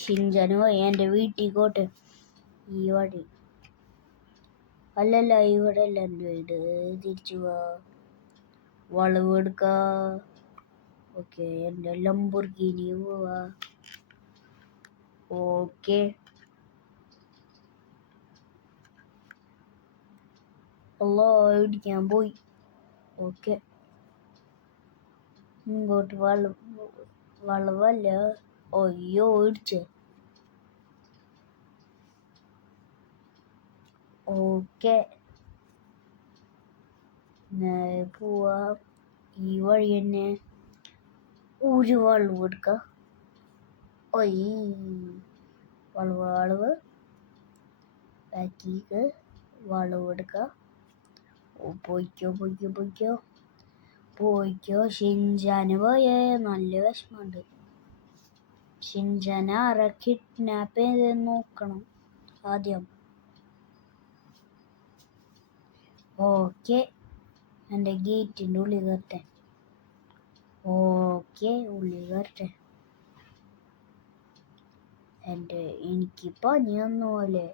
ഷിൻജാന് പോയി എൻ്റെ വീട്ടിൽ കോട്ട് ഈ വഴി. അല്ലല്ല, ഇവിടെ അല്ല എൻ്റെ വീട്. തിരിച്ചു പോവാ, വളവ് എടുക്ക. ഓക്കെ, എൻ്റെ ലംബോർഗിനി പോവാ. ഓക്കെ, അല്ലോ ഇടിക്കാൻ പോയി. ഓക്കെ, ഇങ്ങോട്ട് വളവല്ല. അയ്യോ ഇടിച്ചേ. ഓക്കെ, പോവാ ഈ വഴി തന്നെ. ഒരു വളവ് എടുക്ക. ഒയ് വളവ് ബാക്കിക്ക് വളവ് എടുക്ക. പോയിക്കോ. ഷിൻജാന് പോയേ നല്ല വിഷമമുണ്ട്. ഷിൻജാനെ ആരെ കിഡ്നാപ്പ് ചെയ്തെന്ന് നോക്കണം ആദ്യം. ഓക്കെ, എൻ്റെ ഗേറ്റിൻ്റെ ഉള്ളിൽ കയറട്ടെ. ഓക്കെ, ഉള്ളിൽ കയറട്ടെ. എനിക്ക് പനി വന്ന പോലെ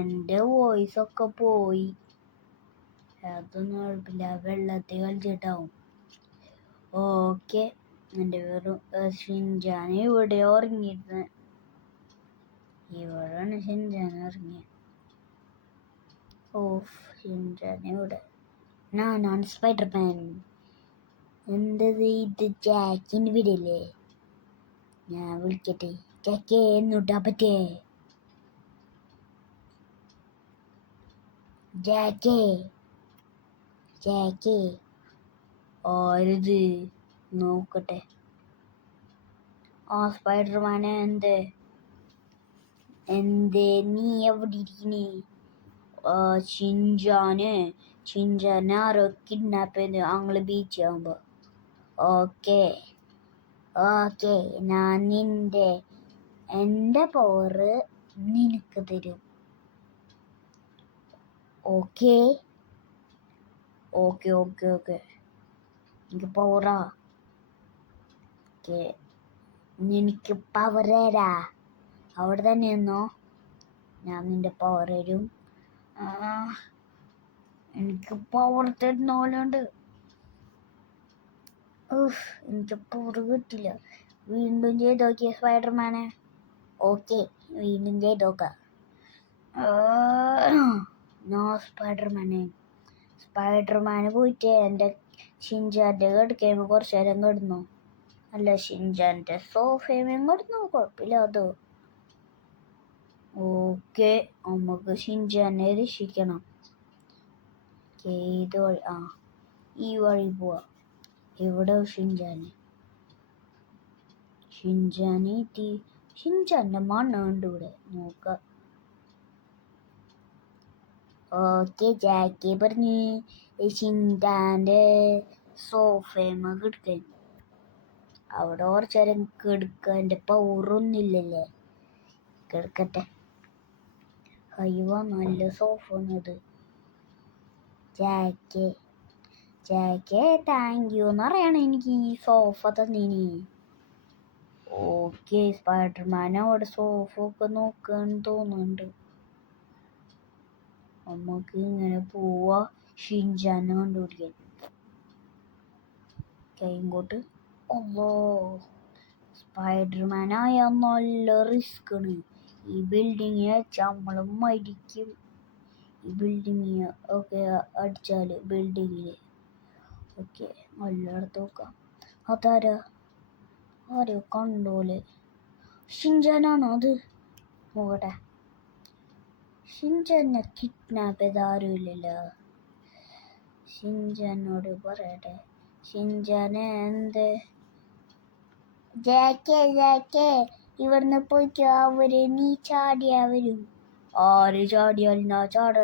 എൻ്റെ വോയിസൊക്കെ പോയി. അതൊന്നും കുഴപ്പമില്ല, വെള്ളത്തിൽ കളിച്ചിട്ടാവും. ഓക്കെ, എൻ്റെ ഷിൻജാൻ ഇവിടെ ഉറങ്ങിയിരുന്നത്. ഇവിടെയാണ് ഷിൻജാൻ ഉറങ്ങിയത്. ഷിൻജാൻ ഇവിടെ. ഞാനാണ് സ്പൈഡർമാൻ. എന്തത് ഇത്? ജാക്കിന് വിടല്ലേ? ഞാൻ വിളിക്കട്ടെ. ജാക്കേ, എന്നിട്ടാ പറ്റേ? ജാക്കേ ആരത്? നോക്കട്ടെ. സ്പൈഡർമാനെ, എന്തേ നീ എവിടെ ഇരിക്കണേ? ഷിൻജാനെ ആരോ കിഡ്നാപ്പ് ചെയ്ത് ഞങ്ങള് ബീച്ചാകുമ്പോ. ഓക്കെ, ഞാൻ എൻ്റെ പവറ് നിനക്ക് തരും. ഓക്കെ, എനിക്ക് പവറാ. നിനക്ക് പവർ തരാ. അവിടെ തന്നെ നിന്നോ, ഞാൻ നിന്റെ പവർ തരും. എനിക്ക് പവർ തരുന്ന പോലെയുണ്ട്. എനിക്ക് പവർ കിട്ടില്ല. വീണ്ടും ചെയ്ത് നോക്കിയ സ്പൈഡർമാനെ. ഓക്കെ, വീണ്ടും ചെയ്ത് നോക്കാം. സ്പൈഡർമാന് പോയിട്ട് എൻ്റെ ഷിൻജാൻ്റെ കിടക്കുമ്പോൾ കുറച്ച് നേരം കിടന്നു. അല്ല, ഷിൻജാൻ്റെ സോഫയും കിടന്നു, കുഴപ്പമില്ല അത്. ഓക്കെ, നമുക്ക് ഷിൻജാനെ രക്ഷിക്കണം. ഏത് വഴി? ഈ വഴി പോവാ. എവിടെ ഷിൻജാൻ്റെ മണ്ണുണ്ട് ഇവിടെ. നോക്കാം. ഓക്കെ, ജാക്കി പറഞ്ഞ് ഷിൻജാൻ്റെ സോഫയമ്മ കിടക്കാൻ. അവിടെ കുറച്ച് നേരം കിടക്കുക. എൻ്റെ പവറൊന്നുമില്ലല്ലേ, കിടക്കട്ടെ. അയ്യോ, നല്ല സോഫ അത്. ജാക്കേ താങ്ക് യു എന്നറിയണം എനിക്ക് ഈ സോഫ തന്നീനി. ഓക്കെ, സ്പൈഡർമാൻ അവിടെ സോഫ ഒക്കെ നോക്കാന്ന് തോന്നുന്നുണ്ട്. നമുക്ക് ഇങ്ങനെ പോവാ ഷിൻജാനെ കണ്ടുപിടിക്കാൻ. ഇങ്ങോട്ട്. സ്പൈഡർമാനായ നല്ല റിസ്ക് ആണ്. ഈ ബിൽഡിങ് വെച്ചാൽ നമ്മൾ മരിക്കും. ഈ ബിൽഡിങ് ഒക്കെ അടിച്ചാല് ബിൽഡിങ്ങില്. ഓക്കെ, എല്ലായിടത്തും നോക്കാം. ആരോ കണ്ടോലെ. ഷിൻജാനാണോ അത്? നോക്കട്ടെ. ഷിൻജാനെ കിഡ്നാപ്പ് ചെയ്ത ആരുമില്ലല്ലോ. ഷിൻജാനോട് പറയട്ടെ. ഷിൻജാനെ ജാക്കേ ഇവിടുന്ന് പോയിക്കോ. നീ ചാടിയാ വരും. ആര് ചാടിയാലും ഞാൻ ചാട.